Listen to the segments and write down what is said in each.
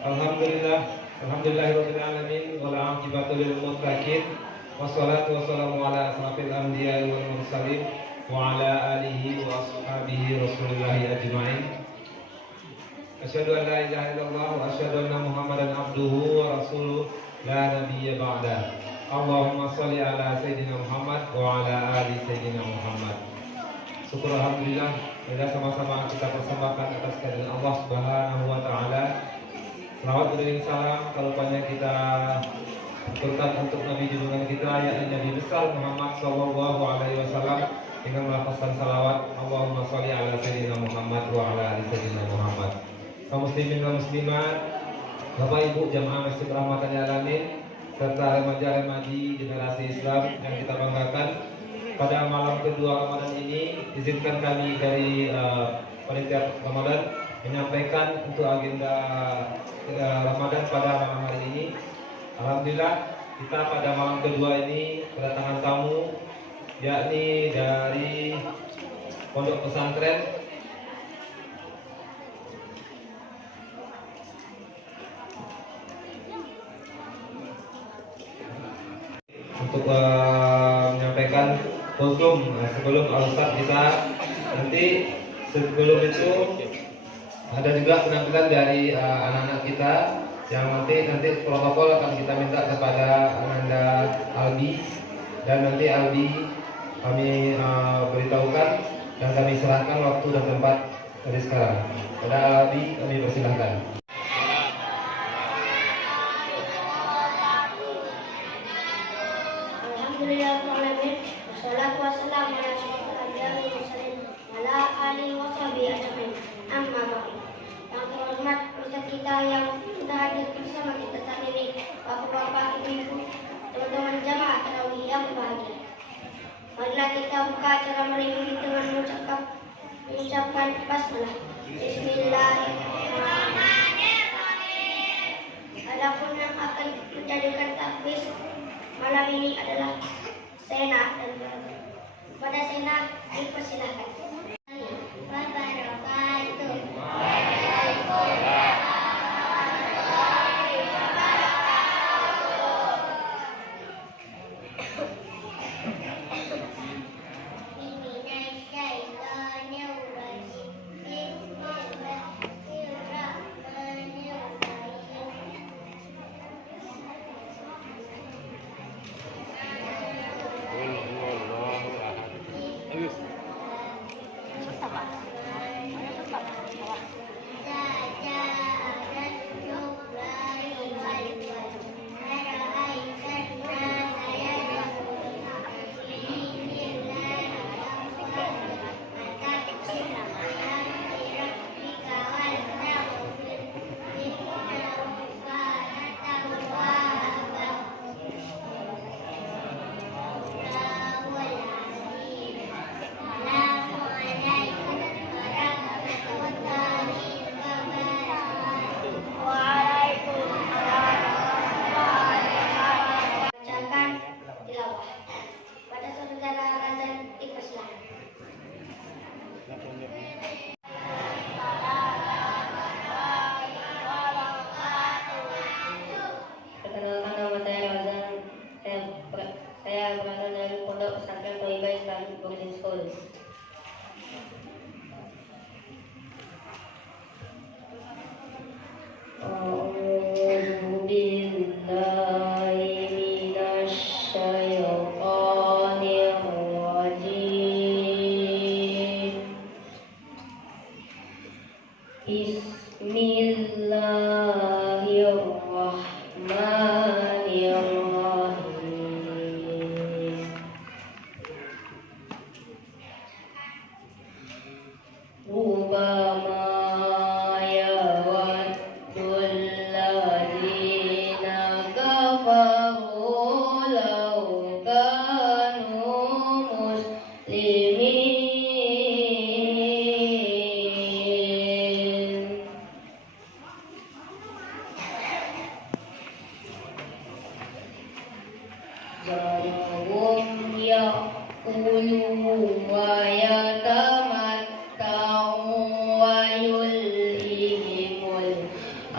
Alhamdulillahirabbil alamin wal 'aqibatu lil muttaqin wassalatu wassalamu ala asrofil anbiya'i wal mursalin wa ala alihi wa ashabihi rasulillahi ajma'in. Asyhadu an la ilaha illallah wa asyhadu anna Muhammadan abduhu wa rasuluh la nabiyya ba'da. Allahumma shalli ala sayyidina Muhammad wa ala ali sayyidina Muhammad. Syukur alhamdulillah, kita sama-sama kita persembahkan atas kehadiran Allah Subhanahu wa taala. Selawat beriring salam kalau banyak kita aturkan untuk Nabi junjungan kita yakni Nabi besar Muhammad sallallahu alaihi wasallam dengan melafazkan salawat Allahumma shalli ala sayyidina Muhammad wa ala ali sayyidina Muhammad. Kaum muslimin dan muslimat, Bapak Ibu jamaah Masjid Rahmatan Alamin serta remaja-remaji generasi Islam yang kita banggakan, pada malam kedua Ramadan ini izinkan kami dari panitia Ramadan menyampaikan untuk agenda Ramadan pada malam hari ini. Alhamdulillah kita pada malam kedua ini kedatangan tamu yakni dari pondok pesantren untuk menyampaikan kostum sebelum al-ustaz kita. Nanti sebelum itu ada juga penampilan dari anak-anak kita yang nanti protokol akan kita minta kepada Ananda Albi, dan nanti Albi kami beritahukan dan kami serahkan waktu dan tempat dari sekarang. Pada Albi kami persilahkan. Alhamdulillahirrahmanirrahim. Wassalatu wassalamu ala asyrofil anbiya'i wal mursalin ala alihi wa sahbihi ajma'in. Amma ba'du. Yang terhormat ustaz kita yang sudah hadir bersama kita saat ini, bapak-bapak, ibu-ibu, teman-teman jamaah tarawih yang berbahagia. Marilah kita buka acara malam ini dengan mengucapkan basmalah. Bismillahirrahmanirrahim. Adapun yang akan menjadikan tahfiz malam ini adalah Sena, dan pada Sena dipersilahkan. Saya berasal dari Pondok Pesantren Thayyibah Islamic Boarding School.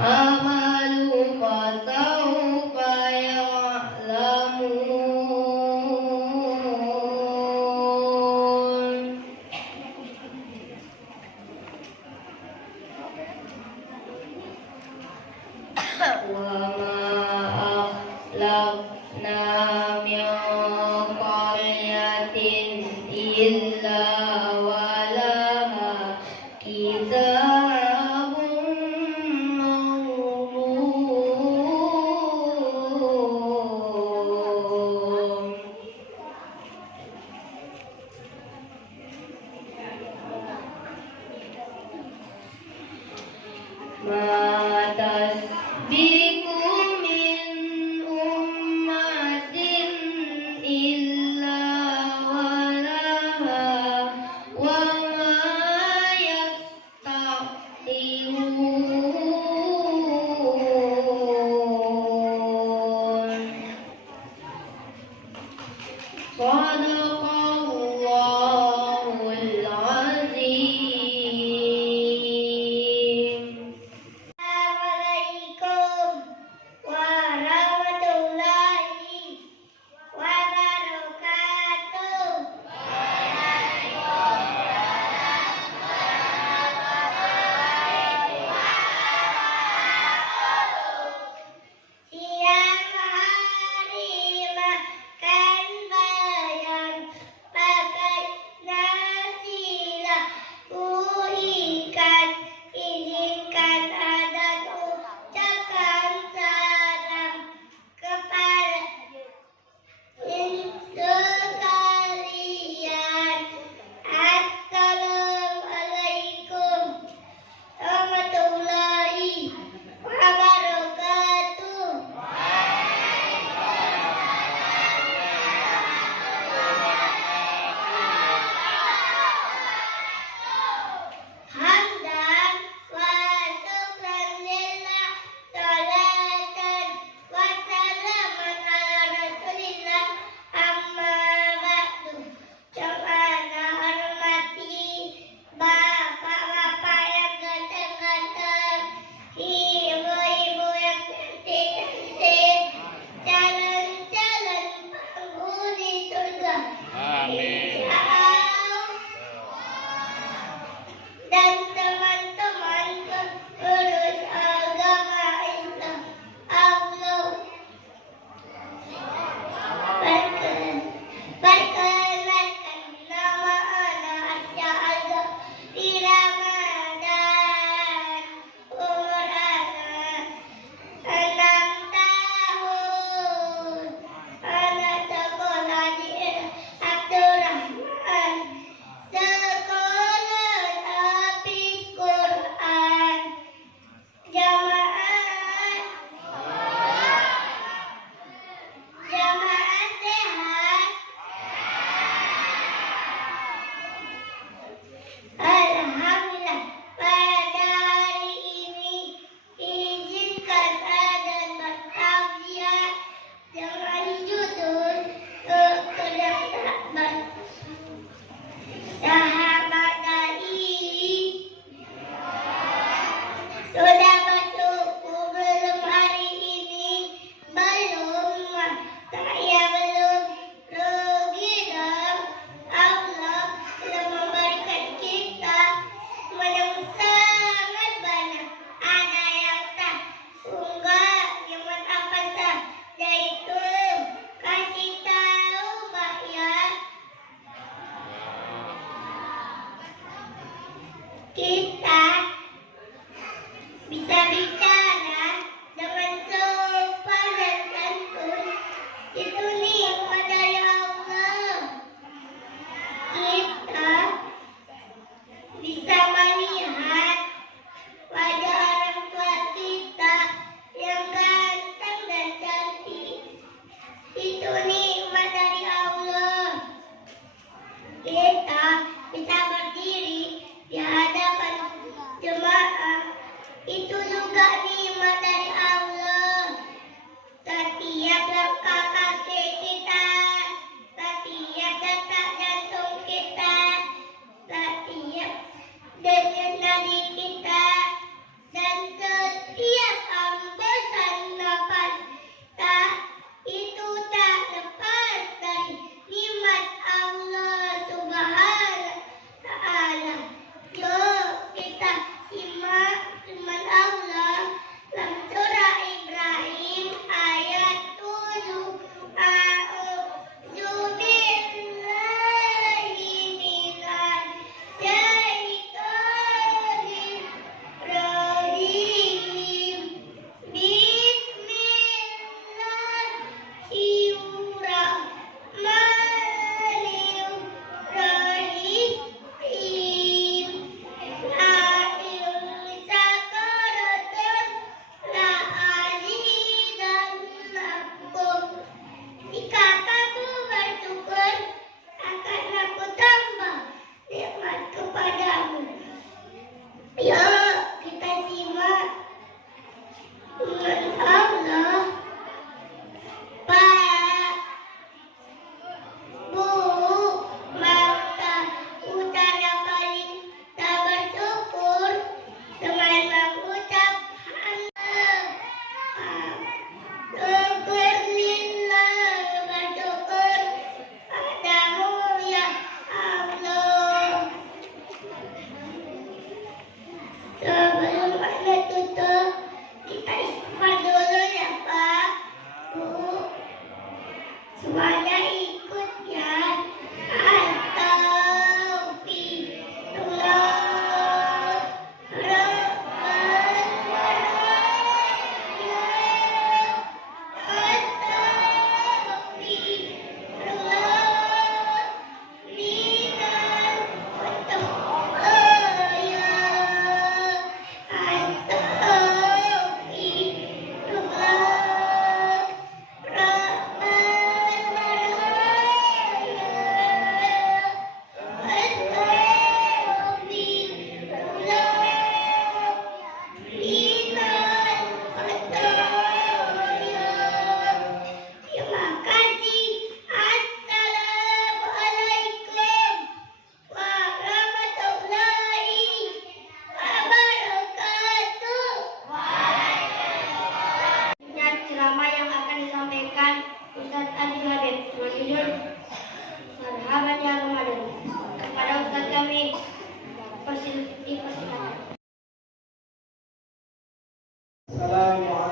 Aman. إلا ولها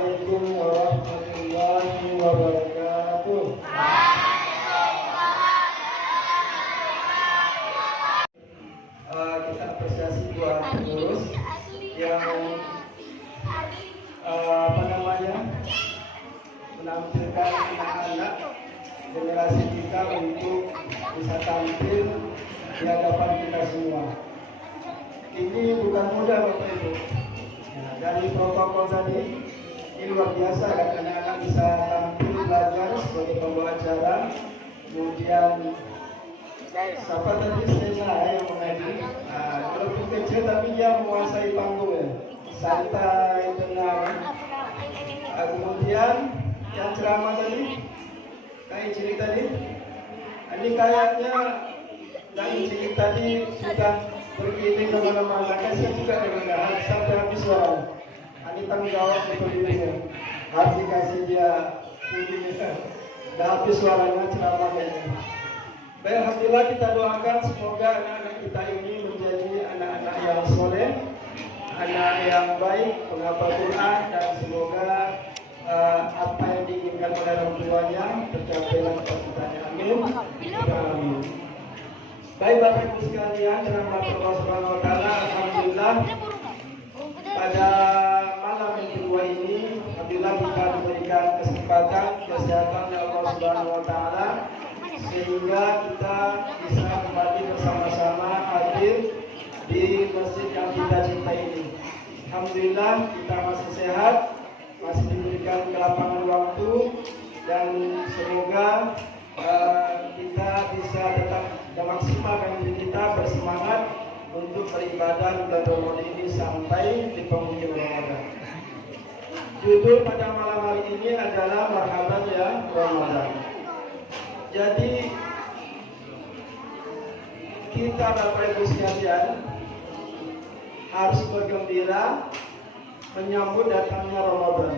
Assalamualaikum warahmatullahi wabarakatuh. Kita apresiasi buat pengurus yang menampilkan anak-anak generasi kita untuk bisa tampil di hadapan kita semua. Ini bukan mudah Bapak Ibu. Nah, dari protokol tadi ini luar biasa kan, anak-anak bisa tampil belajar sebagai pembawa acara. Kemudian siapa tadi saya yang menghadiri, walaupun kecil tapi dia menguasai panggung ya, santai, tenang. Kemudian yang ceramah tadi, kayak Cilik tadi, ini kayaknya dari Cilik tadi sudah berkeliling kemana-mana, saya juga dengar sampai habis suara. Ini tanggung jawab seperti harus dikasih dia ini, dah habis suaranya ceramahnya. Baik, alhamdulillah kita doakan semoga anak-anak kita ini menjadi anak-anak yang soleh, anak yang baik, penghafal Quran, dan semoga apa yang diinginkan oleh orang tuanya tercapai dalam cita-citanya. Amin. Amin. Baik Bapak Ibu sekalian, dengan Allah Subhanahu Wa Taala, alhamdulillah pada malam yang kedua ini, alhamdulillah kita diberikan kesempatan kesehatan oleh Allah Subhanahu Wa Taala sehingga kita bisa kembali bersama-sama hadir di masjid yang kita cintai ini. Alhamdulillah kita masih sehat, masih diberikan kelapangan waktu, dan semoga kita bisa tetap memaksimalkan diri kita, bersemangat untuk beribadah bulan Ramadan ini sampai di penghujung Ramadan. Judul pada malam hari ini adalah Marhaban ya Ramadan. Jadi kita Bapak Ibu sekalian harus bergembira menyambut datangnya Ramadan.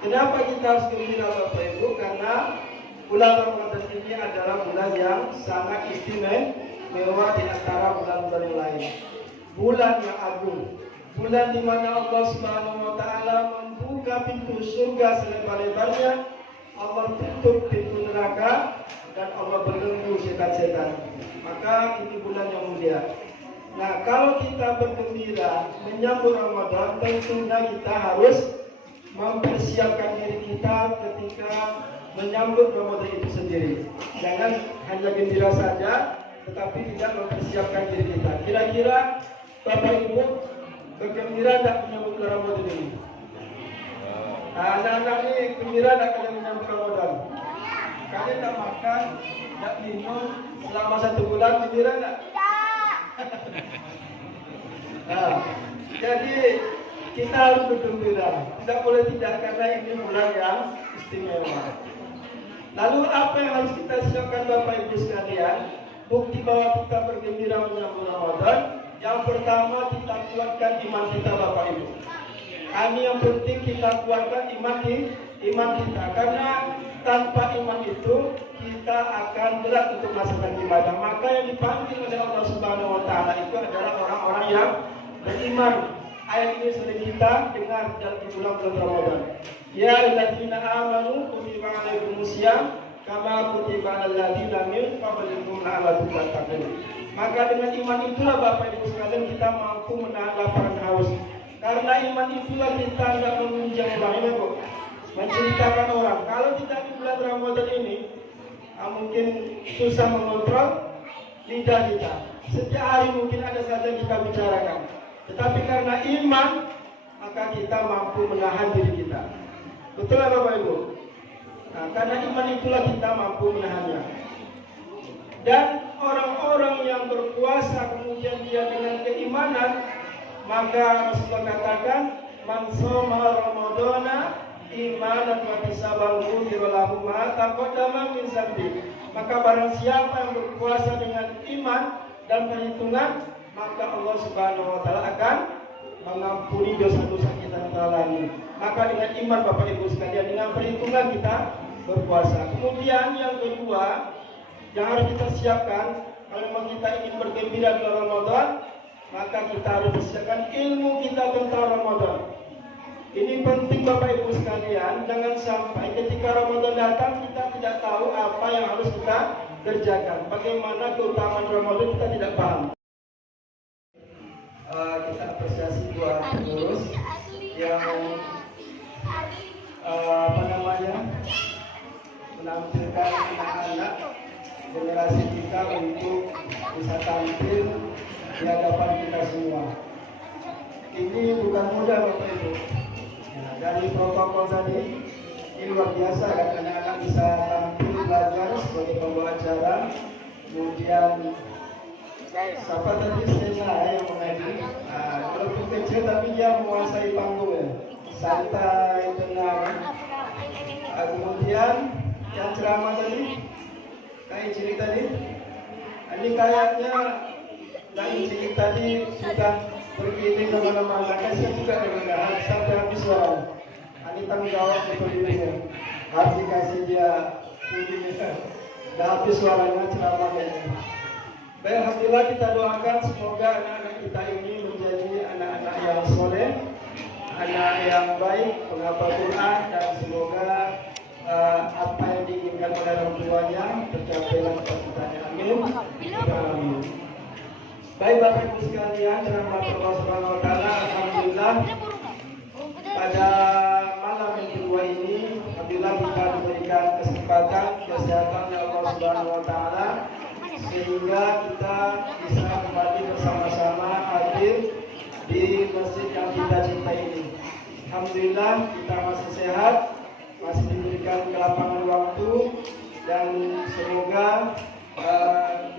Kenapa kita harus gembira Bapak Ibu? Karena bulan Ramadan ini adalah bulan yang sangat istimewa di antara bulan-bulan yang lain. Bulan yang agung, bulan di mana Allah Subhanahu Wa Taala membuka pintu surga selebar-lebarnya, Allah tutup pintu neraka, dan Allah belenggu setan-setan. Maka ini bulan yang mulia. Nah, kalau kita bergembira menyambut Ramadan, tentunya kita harus mempersiapkan diri kita ketika menyambut Ramadan itu sendiri. Jangan hanya gembira saja, tetapi tidak mempersiapkan diri kita. Kira-kira Bapak Ibu bergembira tidak menyambut Ramadan ini? Anak-anak ini gembira tidak kalian menyambut Ramadan? Kalian tidak makan, tidak minum selama 1 bulan, gembira tidak? Nah, jadi kita harus bergembira, tidak boleh tidak, karena ini bulan yang istimewa. Lalu apa yang harus kita siapkan Bapak Ibu sekalian? Bukti bahwa kita bergembira menyambut Ramadan, yang pertama kita kuatkan iman kita Bapak Ibu. Ini yang penting, kita kuatkan iman kita, karena tanpa iman itu kita akan berat untuk melaksanakan ibadah. Maka yang dipanggil oleh Allah Subhanahu Wa Taala itu adalah orang-orang yang beriman. Ayat ini sering kita dengar dalam bulan Ramadan. Ya ayyuhalladzina amanu kutiba alaikumusiyam kama kutiba alal ladzina min qablikum la'allakum tattaqun. Maka dengan iman itulah Bapak Ibu sekalian kita mampu menahan lapar dan haus. Karena iman itulah kita tidak mengunjang orang ini kok, menceritakan orang. Kalau kita di bulan Ramadan ini mungkin susah mengontrol lidah kita. Setiap hari mungkin ada saja kita bicarakan. Tetapi karena iman, maka kita mampu menahan diri kita. Betul Bapak Ibu? Nah, karena iman itulah kita mampu menahannya. Dan orang-orang yang berpuasa kemudian dia dengan keimanan, maka Rasulullah katakan, man shoma ramadhana imanan wa ihtisaban ghufira lahu ma taqaddama min dzambi. Maka barang siapa yang berpuasa dengan iman dan perhitungan, maka Allah Subhanahu Wa Taala akan mengampuni dosa-dosa kita yang telah lalu. Maka dengan iman Bapak Ibu sekalian, dengan perhitungan kita berpuasa. Kemudian yang kedua yang harus kita siapkan, kalau memang kita ingin bergembira di Ramadan, maka kita harus persiapkan ilmu kita tentang Ramadan. Ini penting Bapak Ibu sekalian, jangan sampai ketika Ramadan datang kita tidak tahu apa yang harus kita kerjakan. Bagaimana keutamaan Ramadan kita tidak paham. Kita apresiasi buat pengurus yang menampilkan anak-anak generasi kita untuk bisa tampil di hadapan kita semua. Ini bukan mudah Bapak Ibu. Dari protokol tadi ini luar biasa kan, anak-anak bisa tampil belajar sebagai pembawa acara. Kemudian siapa tadi saya yang menghadiri. Walaupun kecil tapi dia menguasai panggung ya, santai, tenang. Kemudian yang ceramah tadi, kayak Cilik tadi, ini kayaknya dari Cilik tadi sudah berkeliling kemana-mana. Saya juga dengar sampai habis suara. Ini tanggung jawab seperti harus dikasih dia pulihnya. Sudah habis suaranya ceramahnya. Baik, alhamdulillah kita doakan semoga anak-anak kita ini menjadi anak-anak yang soleh, anak yang baik, penghafal Quran, dan semoga apa yang diinginkan oleh orang tuanya tercapai dalam cita-citanya. Amin. Amin. Baik Bapak Ibu sekalian, dengan Allah Subhanahu Wa Taala, alhamdulillah pada malam yang kedua ini, alhamdulillah kita diberikan kesempatan kesehatan oleh Allah Subhanahu Wa Taala sehingga kita bisa kembali bersama-sama hadir di masjid yang kita cintai ini. Alhamdulillah kita masih sehat, masih diberikan kelapangan waktu, dan semoga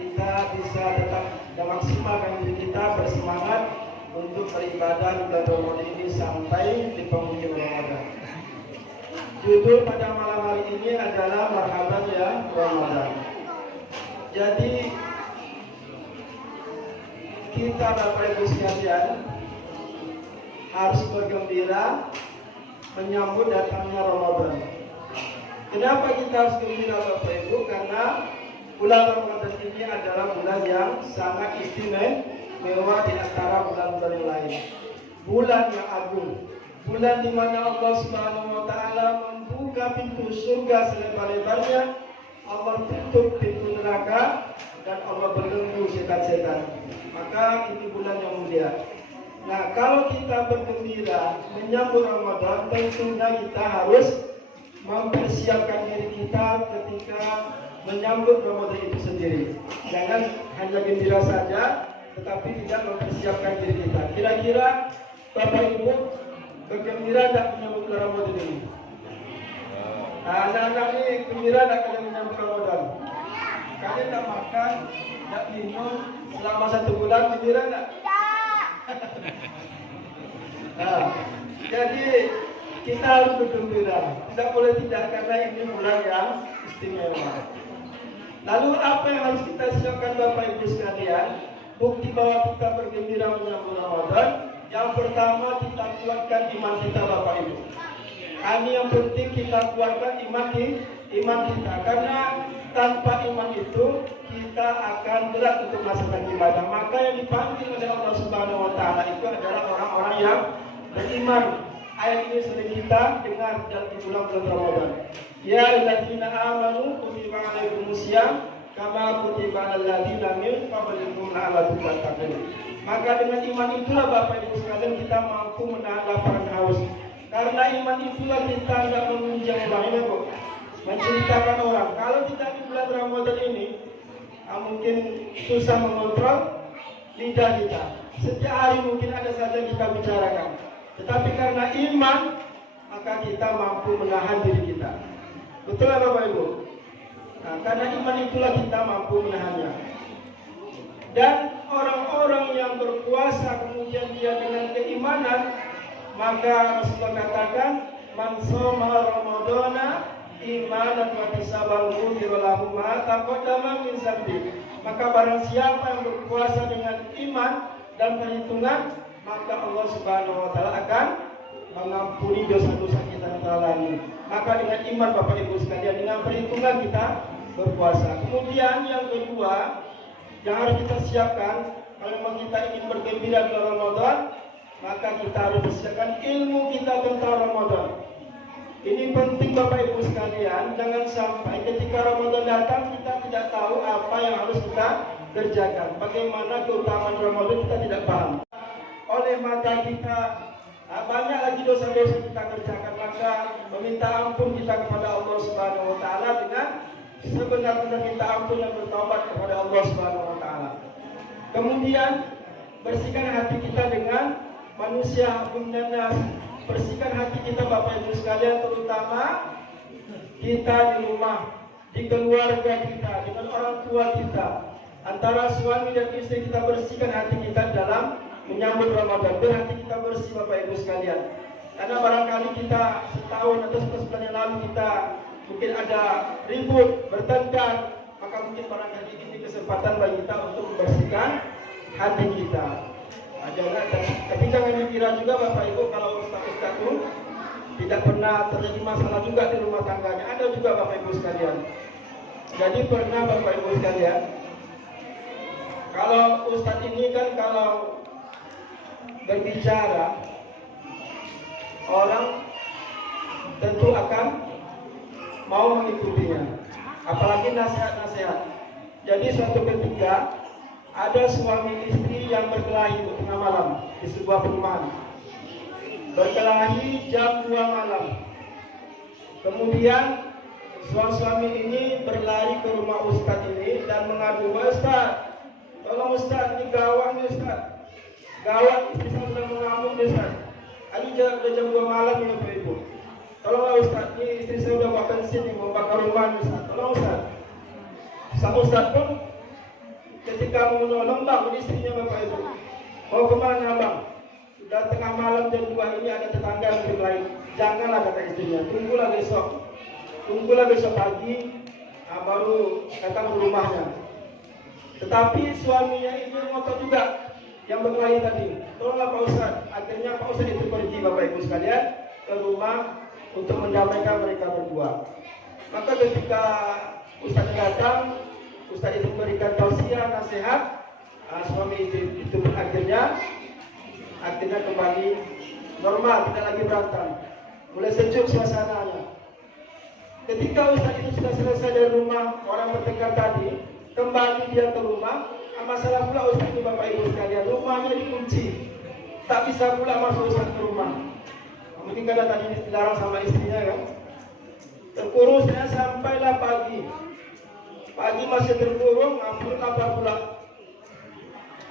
kita bisa tetap memaksimalkan diri kita bersemangat untuk beribadah di bulan Ramadan ini sampai di penghujung Ramadan. Judul pada malam hari ini adalah Marhaban ya Ramadan. Jadi kita Bapak Ibu sekalian harus bergembira menyambut datangnya Ramadan. Kenapa kita harus gembira Bapak Ibu? Karena bulan Ramadan ini adalah bulan yang sangat istimewa di antara bulan-bulan yang lain. Bulan yang agung, bulan di mana Allah Subhanahu Wa Taala membuka pintu surga selebar-lebarnya, Allah tutup pintu neraka, dan Allah belenggu setan-setan. Maka ini bulan yang mulia. Nah, kalau kita bergembira menyambut Ramadan, tentunya kita harus mempersiapkan diri kita ketika menyambut Ramadan itu sendiri. Jangan hanya gembira saja, tetapi tidak mempersiapkan diri kita. Kira-kira Bapak Ibu bergembira tidak menyambut Ramadan ini? Anak-anak ini gembira tidak kalian menyambut Ramadan? Kalian tidak makan, tidak minum selama 1 bulan, gembira tidak? Nah, jadi kita harus bergembira, tidak boleh tidak, karena ini bulan yang istimewa. Lalu apa yang harus kita siapkan Bapak Ibu sekalian? Bukti bahwa kita bergembira menyambut Ramadan, yang pertama kita kuatkan iman kita Bapak Ibu. Ini yang penting, kita kuatkan iman kita, karena tanpa iman itu kita akan berat untuk melaksanakan ibadah. Maka yang dipanggil oleh Allah Subhanahu Wa Taala itu adalah orang-orang yang beriman. Ayat ini sering kita dengar dalam bulan Ramadan. Ya alladzina amanu kutiba alaikumusiyam kama kutiba alal ladzina min qablikum la'allakum tattaqun. Maka dengan iman itulah Bapak Ibu sekalian kita mampu menahan lapar dan haus. Karena iman itulah kita tidak menunjang orang ini kok, menceritakan orang. Kalau kita di bulan Ramadan ini mungkin susah mengontrol lidah kita. Setiap hari mungkin ada saja yang kita bicarakan. Tetapi karena iman, maka kita mampu menahan diri kita. Betul ya Bapak Ibu? Nah, karena iman itulah kita mampu menahannya. Dan orang-orang yang berpuasa kemudian dia dengan keimanan, maka Rasulullah katakan, man shoma ramadhana imanan wa ihtisaban ghufira lahu ma taqaddama min dzambi. Maka barang siapa yang berpuasa dengan iman dan perhitungan, maka Allah Subhanahu Wa Taala akan mengampuni dosa-dosa kita yang telah lalu. Maka dengan iman Bapak Ibu sekalian, dengan perhitungan kita berpuasa. Kemudian yang kedua yang harus kita siapkan kalau memang kita ingin bergembira di Ramadan, maka kita harus persiapkan ilmu kita tentang Ramadan. Ini penting Bapak Ibu sekalian, jangan sampai ketika Ramadan datang kita tidak tahu apa yang harus kita kerjakan. Bagaimana keutamaan Ramadan kita tidak paham. Oleh mata kita banyak lagi dosa-dosa kita kerjakan, maka meminta ampun kita kepada Allah Subhanahu wa taala dengan sebenar-benar minta ampun dan bertobat kepada Allah Subhanahu wa taala. Kemudian bersihkan hati kita dengan manusia umumnya. Bersihkan hati kita Bapak Ibu sekalian, terutama kita di rumah, di keluarga kita, dengan orang tua kita. Antara suami dan istri kita bersihkan hati kita dalam menyambut Ramadan. Biar hati kita bersih Bapak Ibu sekalian. Karena barangkali kita setahun atau sebulan yang lalu kita mungkin ada ribut, bertengkar, maka mungkin barangkali ini kesempatan bagi kita untuk membersihkan hati kita. Tapi jangan dikira juga Bapak Ibu kalau ustaz-ustaz itu tidak pernah terjadi masalah juga di rumah tangganya. Ada juga Bapak Ibu sekalian. Jadi pernah Bapak Ibu sekalian, kalau ustaz ini kan kalau berbicara, orang tentu akan mau mengikutinya, apalagi nasihat-nasihat. Jadi suatu ketika ada suami istri yang berkelahi tengah malam di sebuah perumahan. Berkelahi jam 2 malam. Kemudian suami ini berlari ke rumah ustadz ini dan mengadu, "Ustadz, tolong Ustadz, ini gawat nih Ustadz. Gawat, istri saya sudah mengamuk nih Ustadz. Ini udah jam 2 malam ini Bapak Ibu. Tolonglah Ustadz, ini istri saya udah bawa bensin nih, mau bakar rumah nih Ustadz. Tolong Ustadz." Sang Ustadz pun ketika mau menolong, "Bang, ini istrinya Bapak Ibu. Mau kemana Bang? Sudah tengah malam jam 2 ini ada tetangga yang berkelahi." "Janganlah," kata istrinya, "tunggulah besok pagi, baru datang ke rumahnya." Tetapi suaminya ini ngotot juga yang berkelahi tadi. "Tolonglah Pak Ustadz." Akhirnya Pak Ustadz itu pergi Bapak Ibu sekalian ke rumah untuk mendamaikan mereka berdua. Maka ketika Ustadz datang, Ustadz itu memberikan tausiah, nasihat. Suami itu pun akhirnya kembali normal, tidak lagi berantem. Mulai sejuk suasananya. Ketika Ustadz itu sudah selesai dari rumah orang bertengkar tadi, kembali dia ke rumah. Masalah pula Ustadz itu Bapak Ibu sekalian, rumahnya dikunci, tak bisa pula masuk Ustadz ke rumah. Mungkin karena tadi dilarang sama istrinya kan. Terkurung saya sampailah pagi. Pagi masih terkurung, belum lapar pula.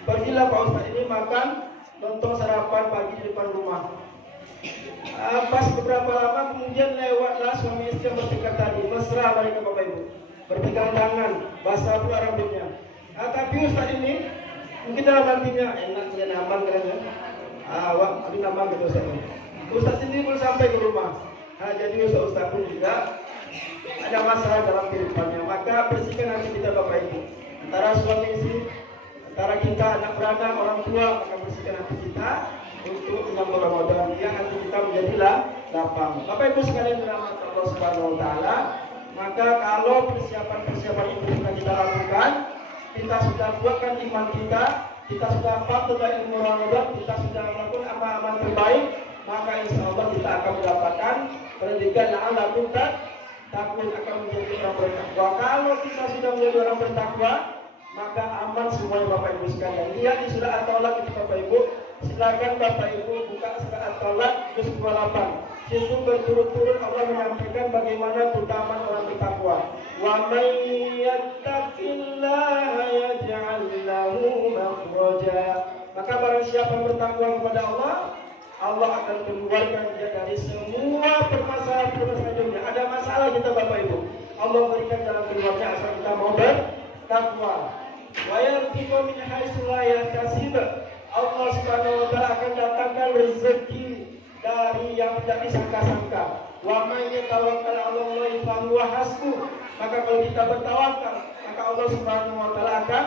Pergilah Pak Ustadz ini makan lontong sarapan pagi di depan rumah. Pas beberapa lama kemudian lewatlah suami istri yang bertengkar tadi. Mesra mereka Bapak Ibu, berpegang tangan, basah pula rambutnya. Tapi Ustadz ini mungkin dalam hatinya, enak dia nambang kan? Awak, tapi nambang gitu Ustadz. Ustadz ini belum sampai ke rumah. Jadi Ustadz pun juga ada masalah dalam kehidupannya. Maka bersihkan hati kita Bapak Ibu, antara suami istri, antara kita anak beranak, orang tua. Maka bersihkan hati kita untuk menyambut Ramadan, biar hati kita menjadilah lapang. Bapak Ibu sekalian dirahmati Allah Subhanahu wa taala, maka kalau persiapan itu sudah kita lakukan, kita sudah buatkan iman kita sudah paham tentang ilmu Ramadan, kita sudah melakukan amal-amal terbaik, maka insya Allah kita akan mendapatkan pendidikan la'allakum takut akan menjadi orang bertakwa. Kalau kita sudah menjadi orang bertakwa, maka aman semuanya Bapak Ibu sekalian. Lihat di surah At-Tolak itu Bapak Ibu. Silakan Bapak Ibu buka surah At-Tolak juz 28. Situ berturut-turut Allah menyampaikan bagaimana keutamaan orang bertakwa. Wa may yattaqillaha yaj'al lahu makhraja. Maka barang siapa yang bertakwa kepada Allah, Allah akan keluarkan dia dari semua permasalahan dunia. Ada masalah kita Bapak Ibu, Allah berikan jalan keluarnya asal kita mau bertakwa. Wa yarzuqu min haitsu la yahtasib. Allah Subhanahu wa taala akan datangkan rezeki dari yang tidak disangka-sangka. Wa may yatawakkal 'ala Allahi fa huwa hasbuh. Maka kalau kita bertawakal, maka Allah Subhanahu wa taala akan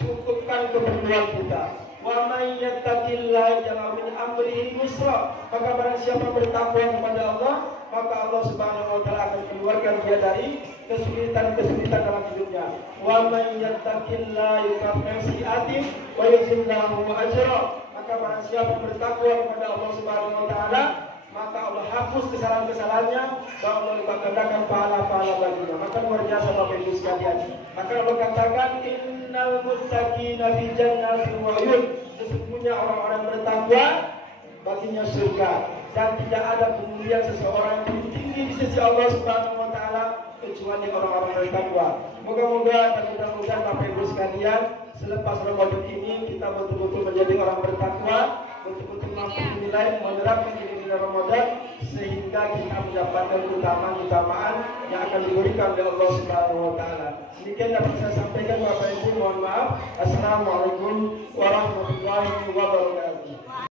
cukupkan keperluan kita. Wa may yattaqillaha yaj'al min amrihi yusra. Maka barang siapa bertakwa kepada Allah, maka Allah Subhanahu wa taala akan keluarkan dia dari kesulitan dalam hidupnya. Wa may yattaqillaha yukaffir sayyi'atihi wa yuzillahu ajra. Maka maka barang siapa bertakwa kepada Allah Subhanahu wa taala, maka Allah hapus kesalahan-kesalahannya dan Allah lipat gandakan pahala-pahala baginya. Maka luar biasa Bapak Ibu sekalian. Maka Allah katakan innal muttaqina fi jannatin wa uyun. Sesungguhnya orang-orang bertakwa baginya surga, dan tidak ada kemuliaan seseorang yang tinggi di sisi Allah Subhanahu wa taala kecuali orang-orang bertakwa. Moga-moga dan mudah-mudahan Bapak Ibu sekalian, selepas Ramadan ini kita betul-betul menjadi orang bertakwa, betul-betul mampu menilai menerapkan nilai Ramadan sehingga kita mendapatkan keutamaan-keutamaan yang akan diberikan oleh Allah Subhanahu wa taala. Demikian dapat saya sampaikan Bapak Ibu, mohon maaf. Assalamualaikum warahmatullahi wabarakatuh.